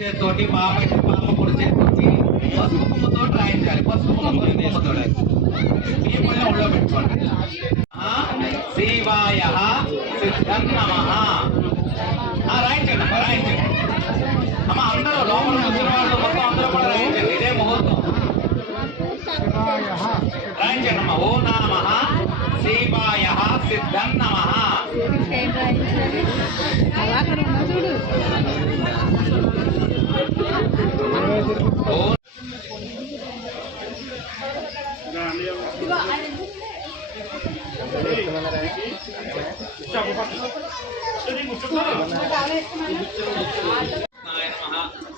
చేతోటి పాప పొడి చేతోటి పసుపు కొమ్మతో రాయించాలి. పసుపు కొమ్మతో మీ పళ్ళ ఒళ్ళో పెట్టుకోండి. శివాయ సిద్ధం నమః. రాయించండి అమ్మ, రాయించండి అమ్మ. అందరూ లోపల వచ్చిన వాళ్ళు మొత్తం అందరూ కూడా రాయించండి. ఇదే ముహూర్తం. రాయించండి అమ్మ. ఓం నమః శివాయ సిద్ధం నమః.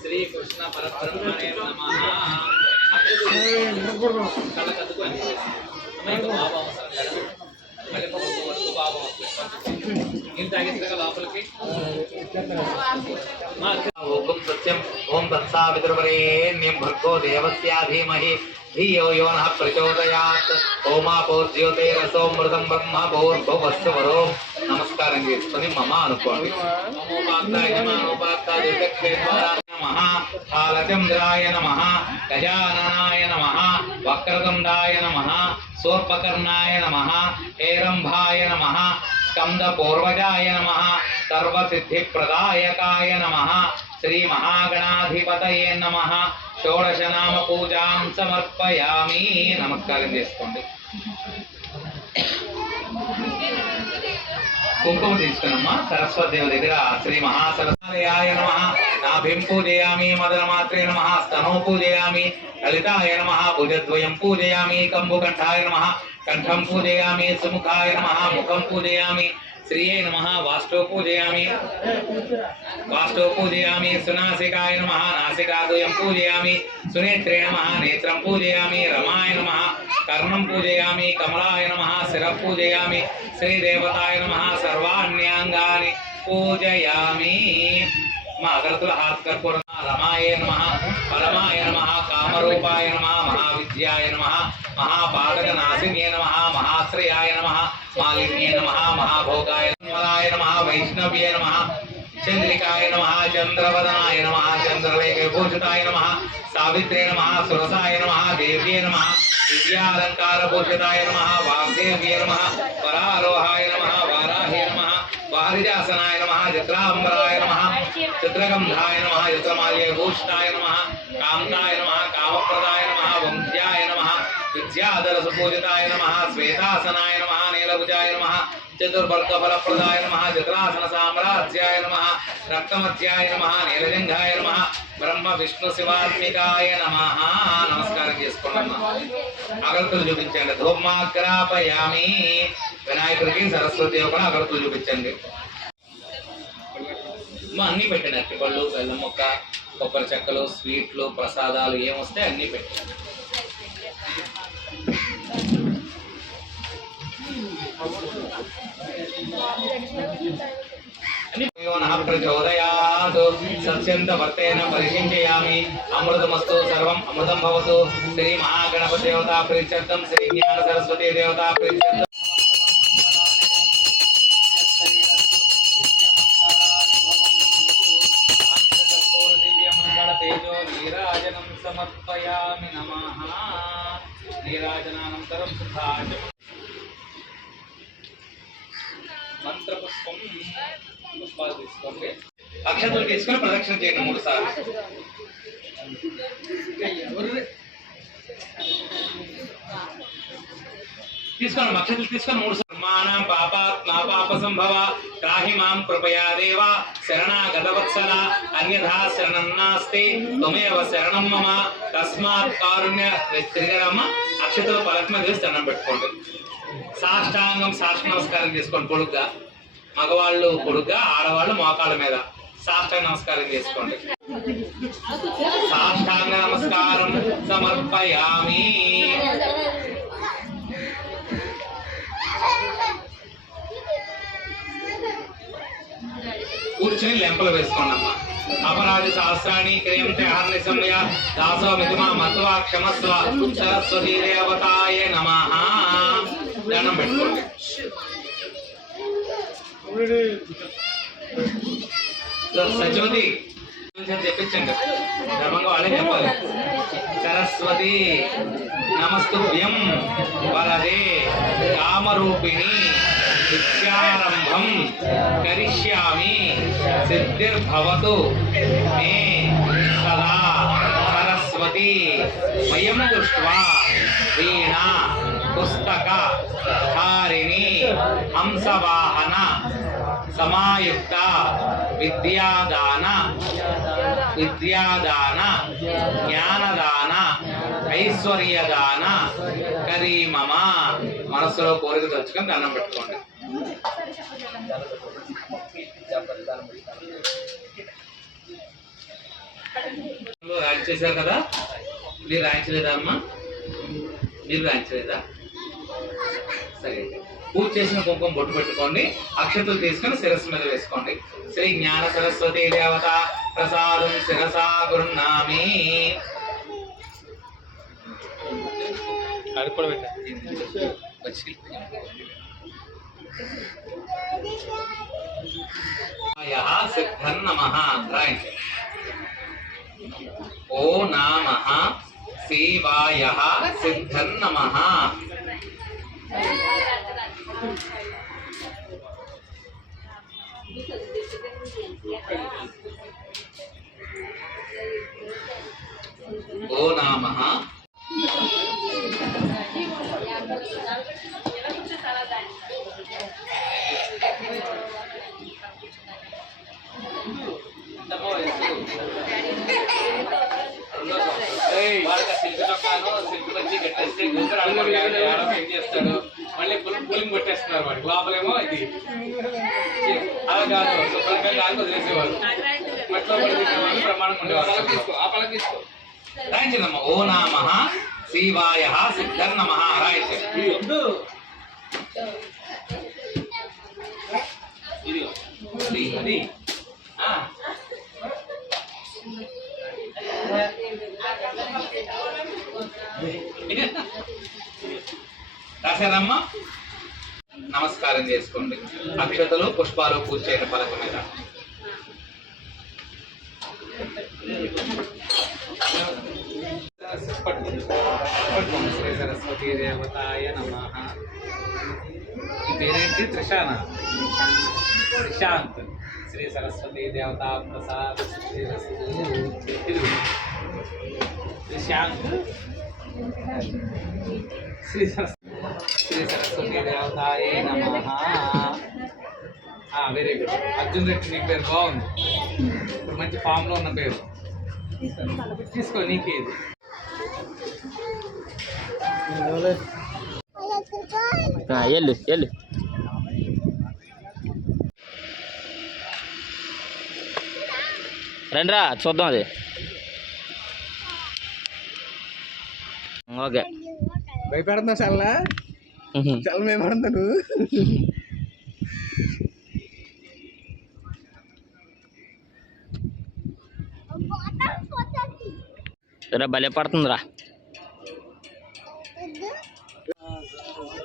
శ్రీకృష్ణ పరబ్రహ్మణే నమః. కళ్ళకద్దుకొని బాబు అవసరం కదా, మళ్ళీ వస్తు బాబు నేను తాగేసరిగా లోపలికి. ఓం సత్యం ఓం తత్సా విదుర్వరేణ్యం భర్గో దేవస్య ధీమహి ధియో యో నః ప్రచోదయాత్. ఓమాపోజ్యోతిరసోమృతం బ్రహ్మ భూర్భువస్సువరో. నమస్కారం చేసుకొని మమ అనుకోండి. నమోపాత్తాయ నమః, కాలచంద్రాయ నమః, గజాననాయ నమః, వక్రతుండాయ నమః, శూర్పకర్ణాయ నమః, హేరంభాయ నమః, స్కందపూర్వజాయ నమః, సర్వసిద్ధిప్రదాయకాయ నమః, శ్రీ మహాగణాధిపతయే నమః. షోడశనామ పూజాం సమర్పయామి. నమస్కారం చేసుకోండి. కుంకుమ తీసుకున్నమ్మా సరస్వదేవి దగ్గర. శ్రీ మహాసరస్వతయాయ నమః. నాభిం పూజయామి, మదనమాత్రే నమః. స్తనో పూజయామి, లలితాయ నమః. భుజద్వయం పూజయామి, కంబుకంఠాయ నమః. కంఠం పూజయామి, సుముఖాయ నమః. ముఖం పూజయామి, శ్రీయే నమః. వాష్టో పూజయామి, సునాసికాయ నమః. నాసికాద్వయం పూజయామి, సునేత్రే నమః. నేత్రం పూజయామి, రమాయ నమః. కర్ణం పూజయామి, కమలాయ నమః. శిరః పూజయామి, శ్రీదేవతాయ నమః. సర్వాణ్యాంగాని పూజయామి. మా అగరతుల హాస్కర్పూర. రమాయ నమః, పరమాయ నమః, కామరూపాయ నమః, మహావిద్యాయ నమః, మహాపాదకనాశిన్యే నమః, మహాశ్రయాయ నమః, మాలిన్యే నమః, మహాభోగాయ నమః, వైష్ణవ్యే నమః, చంద్రికాయ నమః, చంద్రవదనాయ నమః, చంద్రలేఖభూషితాయ నమః, సావిత్రే నమః, సురసాయ నమః, దేవ్యే నమః, దివ్యాలంకారభూషితాయ నమః, వాగ్దేవ్యే నమః, పరారోహాయ నమః, వారాహే నమః, వారిజాసనాయ నమః, చిత్రాంబరాయ నమః, చిత్రగంధాయ నమః, చిత్రమాల్యభూషితాయ నమః, కాంతాయ నమః, కామప్రదాయ నమః, వంధ్యాయ నమః, విద్యాధరసుపూజితాయ నమః, శ్వేతాసనాయ నమః, నీలభుజాయ నమః, చతుర్వర్గఫలప్రదాయ నమః, చతురాసన సామ్రాజ్యాయ నమః, రక్తమధ్యాయ నమః, నీలలింగాయ నమః, బ్రహ్మ విష్ణు శివాత్మికాయ నమః. నమస్కారం చేసుకోండి. అగరత్తులు చూపించండి. ధూమాగ్రాపయామి. వినాయకుడికి సరస్వతి కూడా అగరత్తులు చూపించండి. అన్నీ పెట్టండి. అరటిపళ్ళు, బెల్లం మొక్క, కొబ్బరి చెక్కలు, స్వీట్లు, ప్రసాదాలు ఏమొస్తే అన్నీ పెట్టండి. ప్రచోదయాత్. సత్యంతవర్తేన పరిశించయామి. అమృతమస్తు సర్వం అమృతం భవతు. శ్రీ మహాగణపతి దేవతా ప్రీత్యర్థం, శ్రీ జ్ఞాన సరస్వతి దేవతా ప్రీత్యర్థం. తేజో నీరాజనం సమర్పయామి. నమః. నీరాజనానంతరం సుధాచమం. మంత్రపుష్పం పుష్పాలు తీసుకోండి. అక్షతలు తీసుకొని ప్రదక్షిణ చేయండి 3 సార్లు. తీసుకోండి. అక్షతలు తీసుకొని 3 సార్లు. మానాం పాపాత్మా పాప సంభవ త్రాహి మాం కృపయా దేవ శరణాగతవత్సల అన్యథా శరణం నాస్తి త్వమేవ శరణం మమ తస్మాత్ కారుణ్య. తిరిగరమ్మ. అక్షతలు పలక మీద వేసి దండం పెట్టుకోండి. సాష్టాంగం సాష్ట నమస్కారం చేసుకోండి. పొడుగ్గా మగవాళ్ళు పొడుగ్గా, ఆడవాళ్ళు మోకాళ్ళ మీద సాష్టాంగ నమస్కారం చేసుకోండి. సాష్టాంగ నమస్కారం సమర్పయామి. కూర్చుని లెంపలు వేసుకోండి అమ్మా. अपराध सहस्राणि क्रियन्ते हर्निसमय दासो मिथुमा मत्वा क्षमस्व सरस्वती देवताय नमः దండం పెట్టుకోండి సజ్జోతి చెప్పించండి ధర్మంగా వాళ్ళే చెప్పాలి. సరస్వతి నమస్తుభ్యం వరదే కామరూపిణి విద్యారంభం కరిష్యామి సిద్ధిర్భవతు మే సదా సరస్వతి వయం దృష్ట్వా వీణా పుస్తక ధారిణి హంసవాహన సమాయుక్త విద్యాదాన జ్ఞానదాన ఐశ్వర్యదాన కరీమమ. మనస్సులో కోరిక తెచ్చుకొని దండం పెట్టుకోండి. ర్యాంక్ చేశారు కదా, మీరు రాయించలేదా అమ్మా? మీరు రాయించలేదా? సరే, పూజ చేసిన కుంకుమ బొట్టు పెట్టుకోండి. అక్షతలు తీసుకొని శిరస్సు మీద వేసుకోండి. శ్రీ జ్ఞాన సరస్వతి దేవత ప్రసాదం శిరసా గురునామి. సిద్ధన్నమః రాయండి. ఓ నమః శివాయ సిద్ధన్నమః. ఓ నమః సిల్క్ చొక్కాను సిల్క్ వచ్చి కట్టేస్తే ఏం చేస్తాడు, మళ్ళీ కూలింగ్ పెట్టేస్తున్నారు వాడికి. లోపలేమో ఇది అలా కాదు, శుభ్రంగా కాదు వదిలేసేవారు. మట్లో పడితే ప్రమాణం ఉండేవారు. తీసుకో రాయించిందమ్మా. ఓ నమః శివాయ సిద్ధన్నమః రాయించండి. ఇది రాశారమ్మా. నమస్కారం చేసుకోండి. అక్షతలు పుష్పాలు పూజ చేయడం పలక మీద. శ్రీ సరస్వతి దేవతాయ నమః. ఈ పేరేంటి? త్రిషానా? త్రిశాంత్. శ్రీ సరస్వతి దేవతా ప్రసాద్ త్రిశాంత్. శ్రీ సరస్వతి దేవతాయ నమః. Very good. అర్జున్ రెడ్డి నీ పేరు బాగుంది. ఇప్పుడు మంచి ఫామ్లో ఉన్న పేరు. తీసుకో, నీకే ఇది. ఎల్లు ఎల్లు. రండిరా చూద్దాం అది. ఓకే. భయపెడుతున్నా చల్ల చల్ల మేము పడుతున్నాను. భలే పడుతుందిరా.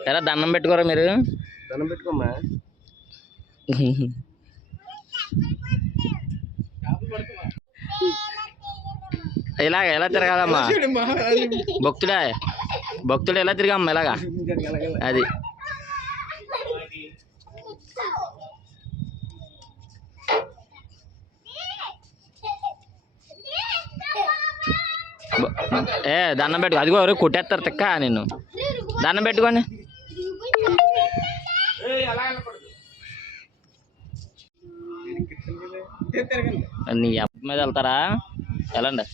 ఎరా దండం పెట్టుకోరా మీరు. దండం పెట్టుకోమ్మా. ఇలాగ ఎలా తిరగాలమ్మా? భక్తుడు ఎలా తిరగమ్మా ఇలాగా? అది దండం పెట్టుకో. అదిగో ఎవరు కొట్టేస్తారు తిక్క నిన్ను. దండం పెట్టుకోండి. నీ అప్ప మీద వెళ్తారా? వెళ్ళండి.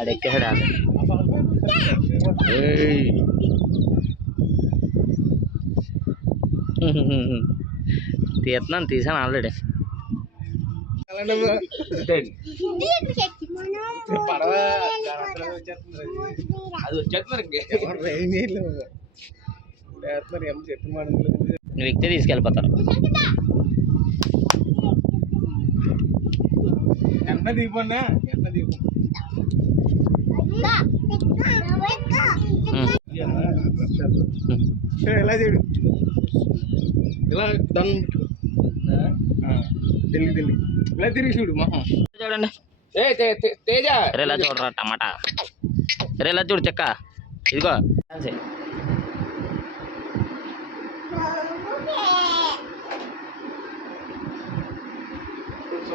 అది ఎక్కేసాడు. తీస్తున్నాను, తీసాను ఆల్రెడీ. అది వచ్చేస్తున్నారు. నువ్వు ఎక్కితే తీసుకెళ్ళిపోతారు. ఎంత దీపన్నా ఎంత దీపం. ఎలా చేయడు ఇలా దాన్ని తెలియదు తెలియదు ఇలా తిరిగి చూడు మొహం చూడండి ఏ తేజ రేలా చూడరా టమాటా రేలా చూడు చెక్క ఇదిగో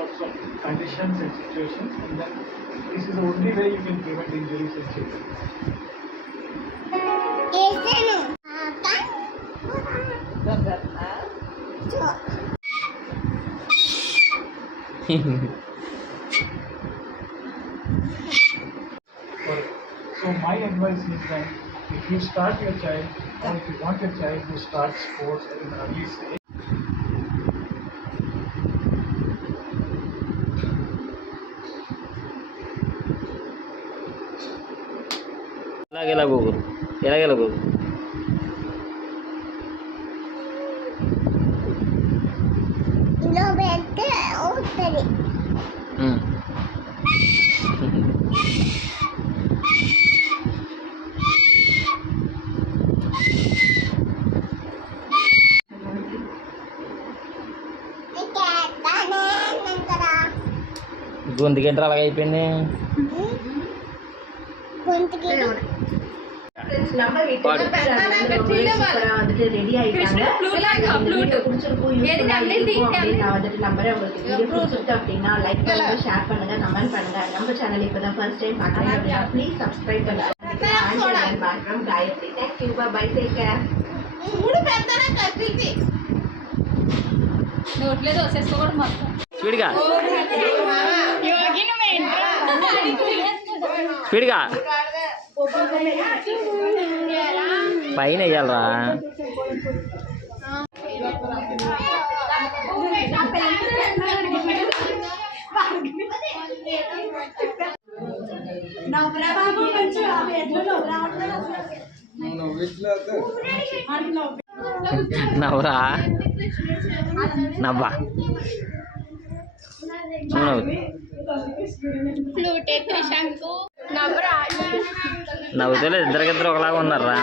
Some conditions and situations, and then this is the only way you can prevent injuries in children. So my advice is that if you start your child, or if you want your child to start sports at an early stage, ఇలాగెలా Google ఇలాగెలా Google గొంతుకేంటి అలాగ అయిపోయింది ready ஆயிட்டாங்க அப்படின்னா like பண்ணுங்க share பண்ணுங்க comment பண்ணுங்க நம்ம சேனல் இப்பதான் ஃபர்ஸ்ட் டைம் பாக்குறீங்க ப்ளீஸ் சப்ஸ்கிரைப் பண்ணுங்க பாக்ரம் Gayatri thank you bye take care నోట్లో దోసేసుకోవడం మొత్తం స్పీడ్గా స్పీడ్గా పైన వేయాలరా నవ్వురా నవ్వా నవ్వుతలేదు ఇద్దరికిద్దరు ఒకలాగా ఉన్నారా